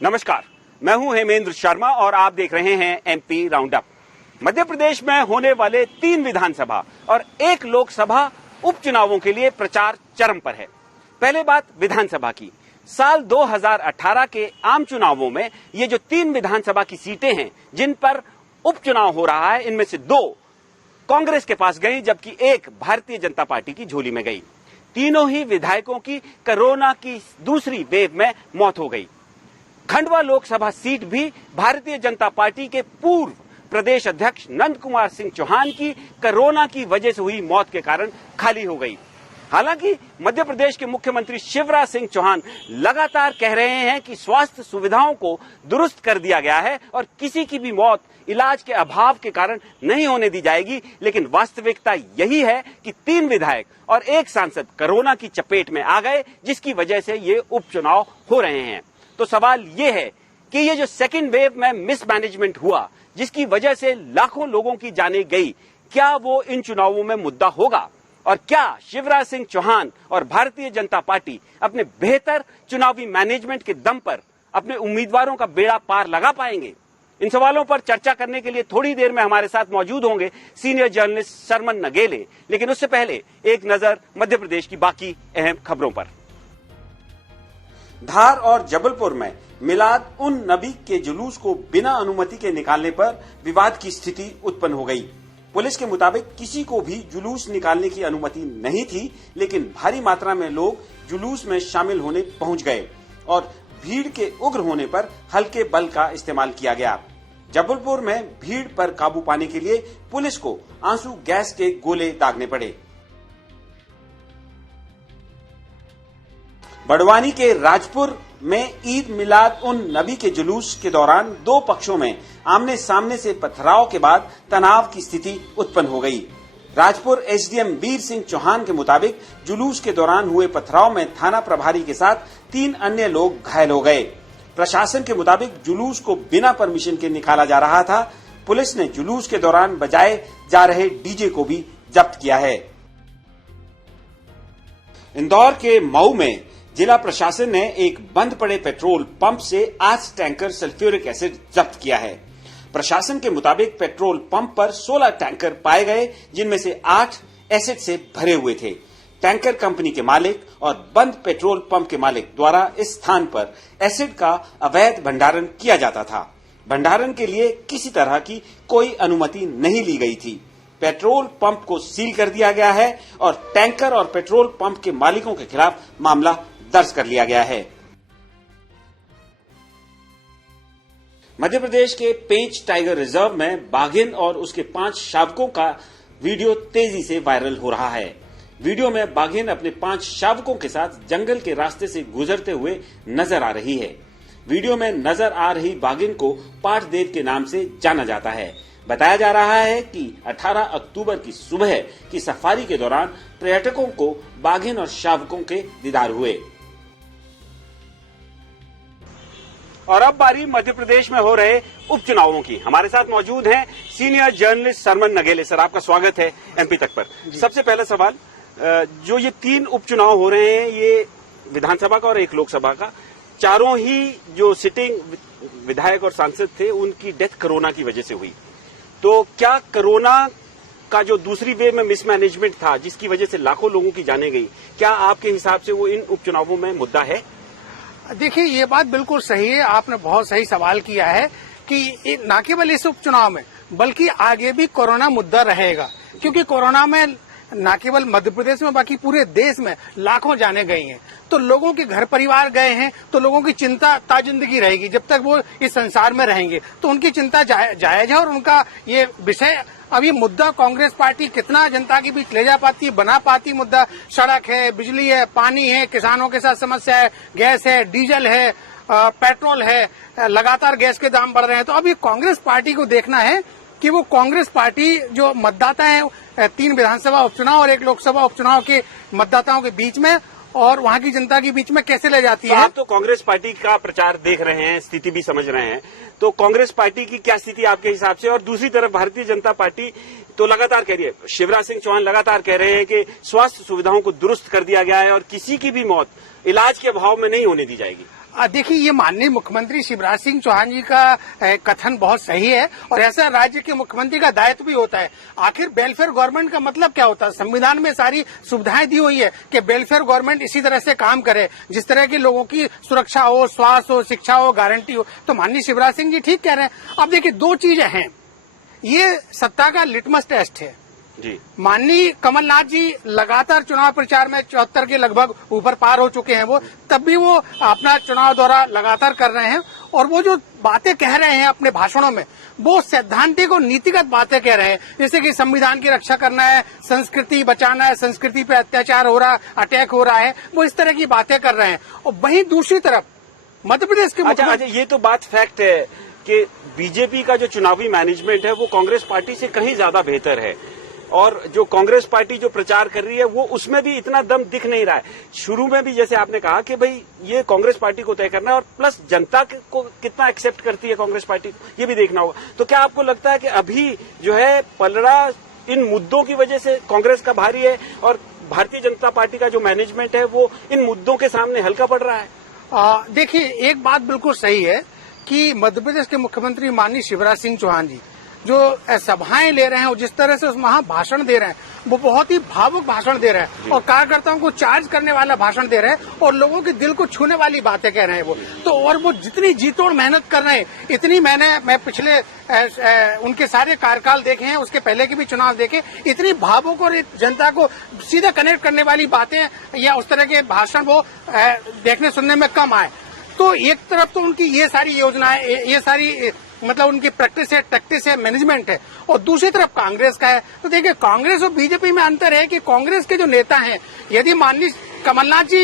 नमस्कार, मैं हूं हेमेंद्र शर्मा और आप देख रहे हैं एमपी राउंडअप। मध्य प्रदेश में होने वाले 3 विधानसभा और 1 लोकसभा उपचुनावों के लिए प्रचार चरम पर है। पहले बात विधानसभा की। साल 2018 के आम चुनावों में ये जो 3 विधानसभा की सीटें हैं जिन पर उपचुनाव हो रहा है, इनमें से 2 कांग्रेस के पास गई, जबकि 1 भारतीय जनता पार्टी की झोली में गई। तीनों ही विधायकों की कोरोना की दूसरी वेव में मौत हो गई। खंडवा लोकसभा सीट भी भारतीय जनता पार्टी के पूर्व प्रदेश अध्यक्ष नंद कुमार सिंह चौहान की कोरोना की वजह से हुई मौत के कारण खाली हो गई। हालांकि मध्य प्रदेश के मुख्यमंत्री शिवराज सिंह चौहान लगातार कह रहे हैं कि स्वास्थ्य सुविधाओं को दुरुस्त कर दिया गया है और किसी की भी मौत इलाज के अभाव के कारण नहीं होने दी जाएगी। लेकिन वास्तविकता यही है कि 3 विधायक और 1 सांसद कोरोना की चपेट में आ गए, जिसकी वजह से ये उपचुनाव हो रहे हैं। तो सवाल ये है कि ये जो सेकेंड वेव में मिसमैनेजमेंट हुआ, जिसकी वजह से लाखों लोगों की जानें गई, क्या वो इन चुनावों में मुद्दा होगा? और क्या शिवराज सिंह चौहान और भारतीय जनता पार्टी अपने बेहतर चुनावी मैनेजमेंट के दम पर अपने उम्मीदवारों का बेड़ा पार लगा पाएंगे? इन सवालों पर चर्चा करने के लिए थोड़ी देर में हमारे साथ मौजूद होंगे सीनियर जर्नलिस्ट सरमन नगेले। लेकिन उससे पहले एक नजर मध्य प्रदेश की बाकी अहम खबरों पर। धार और जबलपुर में मिलाद उन नबी के जुलूस को बिना अनुमति के निकालने पर विवाद की स्थिति उत्पन्न हो गई। पुलिस के मुताबिक किसी को भी जुलूस निकालने की अनुमति नहीं थी, लेकिन भारी मात्रा में लोग जुलूस में शामिल होने पहुंच गए और भीड़ के उग्र होने पर हल्के बल का इस्तेमाल किया गया। जबलपुर में भीड़ पर काबू पाने के लिए पुलिस को आंसू गैस के गोले दागने पड़े। बड़वानी के राजपुर में ईद मिलाद उन नबी के जुलूस के दौरान 2 पक्षों में आमने सामने से पथराव के बाद तनाव की स्थिति उत्पन्न हो गई। राजपुर एसडीएम वीर सिंह चौहान के मुताबिक जुलूस के दौरान हुए पथराव में थाना प्रभारी के साथ 3 अन्य लोग घायल हो गए। प्रशासन के मुताबिक जुलूस को बिना परमिशन के निकाला जा रहा था। पुलिस ने जुलूस के दौरान बजाए जा रहे डीजे को भी जब्त किया है। इंदौर के मऊ में जिला प्रशासन ने एक बंद पड़े पेट्रोल पंप से 8 टैंकर सल्फ्यूरिक एसिड जब्त किया है। प्रशासन के मुताबिक पेट्रोल पंप पर 16 टैंकर पाए गए, जिनमें से 8 एसिड से भरे हुए थे। टैंकर कंपनी के मालिक और बंद पेट्रोल पंप के मालिक द्वारा इस स्थान पर एसिड का अवैध भंडारण किया जाता था। भंडारण के लिए किसी तरह की कोई अनुमति नहीं ली गई थी। पेट्रोल पंप को सील कर दिया गया है और टैंकर और पेट्रोल पंप के मालिकों के खिलाफ मामला दर्ज कर लिया गया है। मध्य प्रदेश के पेंच टाइगर रिजर्व में बाघिन और उसके 5 शावकों का वीडियो तेजी से वायरल हो रहा है। वीडियो में बाघिन अपने 5 शावकों के साथ जंगल के रास्ते से गुजरते हुए नजर आ रही है। वीडियो में नजर आ रही बाघिन को पाठदेव के नाम से जाना जाता है। बताया जा रहा है कि 18 अक्टूबर की सुबह की सफारी के दौरान पर्यटकों को बाघिन और शावकों के दीदार हुए। और अब बारी मध्य प्रदेश में हो रहे उपचुनावों की। हमारे साथ मौजूद हैं senior journalist Sarman Nagele. Sir, आपका स्वागत है एमपी तक पर। सबसे पहला सवाल, जो ये 3 उपचुनाव हो रहे हैं, ये विधानसभा का और 1 लोकसभा का, चारों ही जो सिटिंग विधायक और सांसद थे उनकी डेथ कोरोना की वजह से हुई। तो क्या कोरोना का जो दूसरी वेव में मिसमैनेजमेंट था, जिसकी वजह से लाखों लोगों की जानें गई, क्या आपके हिसाब से वो इन उपचुनावों में मुद्दा है? देखिए, ये बात बिल्कुल सही है। आपने बहुत सही सवाल किया है कि न केवल इस उपचुनाव में बल्कि आगे भी कोरोना मुद्दा रहेगा, क्योंकि कोरोना में न केवल मध्य प्रदेश में बाकी पूरे देश में लाखों जाने गई हैं। तो लोगों के घर परिवार गए हैं, तो लोगों की चिंता ताजिंदगी रहेगी। जब तक वो इस संसार में रहेंगे तो उनकी चिंता जायज है। और उनका ये विषय, अब ये मुद्दा कांग्रेस पार्टी कितना जनता के बीच ले जा पाती है, बना पाती मुद्दा। सड़क है, बिजली है, पानी है, किसानों के साथ समस्या है, गैस है, डीजल है, पेट्रोल है, लगातार गैस के दाम बढ़ रहे हैं। तो अब ये कांग्रेस पार्टी को देखना है कि वो कांग्रेस पार्टी जो मतदाता है 3 विधानसभा उपचुनाव और 1 लोकसभा उपचुनाव के मतदाताओं के बीच में और वहां की जनता के बीच में कैसे ले जाती है। आप तो कांग्रेस पार्टी का प्रचार देख रहे हैं, स्थिति भी समझ रहे हैं, तो कांग्रेस पार्टी की क्या स्थिति आपके हिसाब से? और दूसरी तरफ भारतीय जनता पार्टी तो लगातार कह रही है, शिवराज सिंह चौहान लगातार कह रहे हैं कि स्वास्थ्य सुविधाओं को दुरुस्त कर दिया गया है और किसी की भी मौत इलाज के अभाव में नहीं होने दी जाएगी। देखिए, ये माननीय मुख्यमंत्री शिवराज सिंह चौहान जी का कथन बहुत सही है और ऐसा राज्य के मुख्यमंत्री का दायित्व भी होता है। आखिर वेलफेयर गवर्नमेंट का मतलब क्या होता है? संविधान में सारी सुविधाएं दी हुई है कि वेलफेयर गवर्नमेंट इसी तरह से काम करे, जिस तरह के लोगों की सुरक्षा हो, स्वास्थ्य हो, शिक्षा हो, गारंटी हो। तो माननीय शिवराज सिंह जी ठीक कह रहे हैं। अब देखिए, दो चीजें हैं, ये सत्ता का लिटमस टेस्ट है जी। माननीय कमलनाथ जी लगातार चुनाव प्रचार में 74 के लगभग ऊपर पार हो चुके हैं वो, तब भी वो अपना चुनाव दौरा लगातार कर रहे हैं और वो जो बातें कह रहे हैं अपने भाषणों में, वो सैद्धांतिक और नीतिगत बातें कह रहे हैं, जैसे कि संविधान की रक्षा करना है, संस्कृति बचाना है, संस्कृति पे अत्याचार हो रहा, अटैक हो रहा है, वो इस तरह की बातें कर रहे हैं। और वहीं दूसरी तरफ मध्य प्रदेश के अच्छा, ये तो बात फैक्ट है कि बीजेपी का जो चुनावी मैनेजमेंट है वो कांग्रेस पार्टी से कहीं ज्यादा बेहतर है और जो कांग्रेस पार्टी जो प्रचार कर रही है वो उसमें भी इतना दम दिख नहीं रहा है। शुरू में भी जैसे आपने कहा कि भाई ये कांग्रेस पार्टी को तय करना है और प्लस जनता को कितना एक्सेप्ट करती है कांग्रेस पार्टी को, ये भी देखना होगा। तो क्या आपको लगता है कि अभी जो है पलड़ा इन मुद्दों की वजह से कांग्रेस का भारी है और भारतीय जनता पार्टी का जो मैनेजमेंट है वो इन मुद्दों के सामने हल्का पड़ रहा है? देखिए, एक बात बिल्कुल सही है कि मध्य प्रदेश के मुख्यमंत्री माननीय शिवराज सिंह चौहान जी जो सभाएं ले रहे हैं और जिस तरह से वहां भाषण दे रहे हैं, वो बहुत ही भावुक भाषण दे रहे हैं और कार्यकर्ताओं को चार्ज करने वाला भाषण दे रहे हैं और लोगों के दिल को छूने वाली बातें कह रहे हैं वो। तो और वो जितनी जीतोड़ मेहनत कर रहे हैं, इतनी मैं पिछले उनके सारे कार्यकाल देखे हैं, उसके पहले के भी चुनाव देखे, इतनी भावुक और जनता को सीधा कनेक्ट करने वाली बातें या उस तरह के भाषण वो देखने सुनने में कम आए। तो एक तरफ तो उनकी ये सारी योजनाएं, ये सारी मतलब उनकी टैक्टिस है, मैनेजमेंट है, और दूसरी तरफ कांग्रेस का है। तो देखिए, कांग्रेस और बीजेपी में अंतर है कि कांग्रेस के जो नेता हैं, यदि माननीय कमलनाथ जी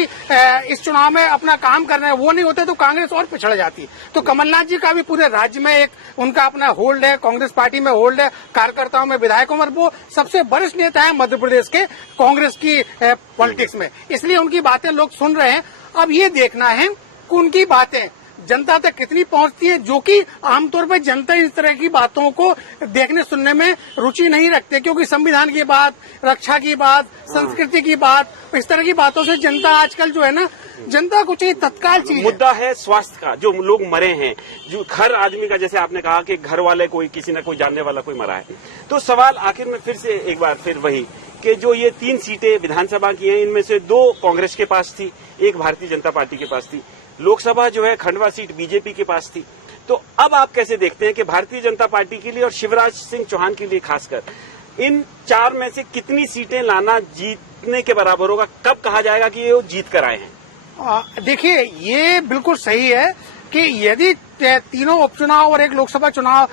इस चुनाव में अपना काम कर रहे हैं, वो नहीं होते तो कांग्रेस और पिछड़ जाती। तो कमलनाथ जी का भी पूरे राज्य में एक उनका अपना होल्ड है, कांग्रेस पार्टी में होल्ड है, कार्यकर्ताओं में, विधायकों में, वो सबसे वरिष्ठ नेता है मध्य प्रदेश के कांग्रेस की पॉलिटिक्स में, इसलिए उनकी बातें लोग सुन रहे हैं। अब ये देखना है कि उनकी बातें जनता तक कितनी पहुंचती है, जो कि आमतौर पर जनता इस तरह की बातों को देखने सुनने में रुचि नहीं रखते, क्योंकि संविधान की बात, रक्षा की बात, संस्कृति की बात, इस तरह की बातों से जनता आजकल जो है ना, जनता को चाहिए तत्काल चीज। मुद्दा है स्वास्थ्य का, जो लोग मरे हैं, जो हर आदमी का, जैसे आपने कहा कि घर वाले कोई किसी न कोई जानने वाला कोई मरा है। तो सवाल आखिर में फिर से एक बार फिर वही कि जो ये 3 सीटें विधानसभा की हैं, इनमें से 2 कांग्रेस के पास थी, 1 भारतीय जनता पार्टी के पास थी, लोकसभा जो है खंडवा सीट बीजेपी के पास थी। तो अब आप कैसे देखते हैं कि भारतीय जनता पार्टी के लिए और शिवराज सिंह चौहान के लिए खासकर इन 4 में से कितनी सीटें लाना जीतने के बराबर होगा? कब कहा जाएगा कि ये जीत कर आए हैं? देखिए, ये बिल्कुल सही है कि यदि 3 उपचुनाव और 1 लोकसभा चुनाव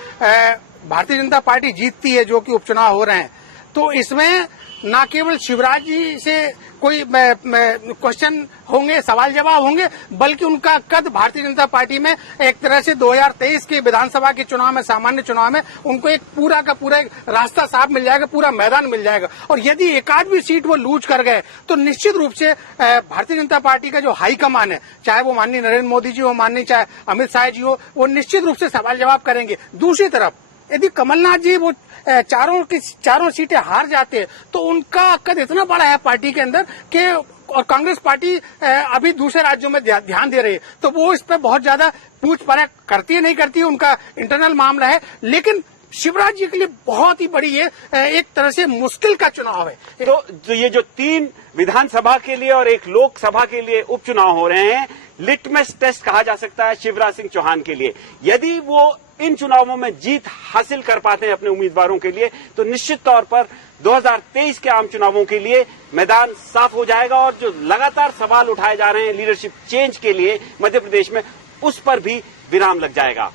भारतीय जनता पार्टी जीतती है, जो कि उपचुनाव हो रहे हैं, तो इसमें न केवल शिवराज जी से कोई क्वेश्चन होंगे, सवाल जवाब होंगे, बल्कि उनका कद भारतीय जनता पार्टी में एक तरह से 2023 के विधानसभा के चुनाव में, सामान्य चुनाव में, उनको एक पूरा का पूरा एक रास्ता साफ मिल जाएगा, पूरा मैदान मिल जाएगा। और यदि एकाध भी सीट वो लूज कर गए तो निश्चित रूप से भारतीय जनता पार्टी का जो हाईकमान है, चाहे वो माननीय नरेंद्र मोदी जी हो, माननीय चाहे अमित शाह जी हो, वो निश्चित रूप से सवाल जवाब करेंगे। दूसरी तरफ यदि कमलनाथ जी वो चारों सीटें हार जाते तो उनका कद इतना बड़ा है पार्टी के अंदर कि, और कांग्रेस पार्टी अभी दूसरे राज्यों में ध्यान दे रही है, तो वो इस पर बहुत ज्यादा पूछ परख करती है नहीं करती है, उनका इंटरनल मामला है। लेकिन शिवराज जी के लिए बहुत ही बड़ी ये एक तरह से मुश्किल का चुनाव है। तो ये जो 3 विधानसभा के लिए और 1 लोकसभा के लिए उपचुनाव हो रहे हैं, लिटमस टेस्ट कहा जा सकता है शिवराज सिंह चौहान के लिए। यदि वो इन चुनावों में जीत हासिल कर पाते हैं अपने उम्मीदवारों के लिए, तो निश्चित तौर पर 2023 के आम चुनावों के लिए मैदान साफ हो जाएगा और जो लगातार सवाल उठाए जा रहे हैं लीडरशिप चेंज के लिए मध्य प्रदेश में, उस पर भी विराम लग जाएगा।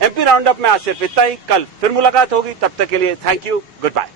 एमपी राउंड अप में आज सिर्फ इतना ही। कल फिर मुलाकात होगी, तब तक के लिए थैंक यू, गुड बाय।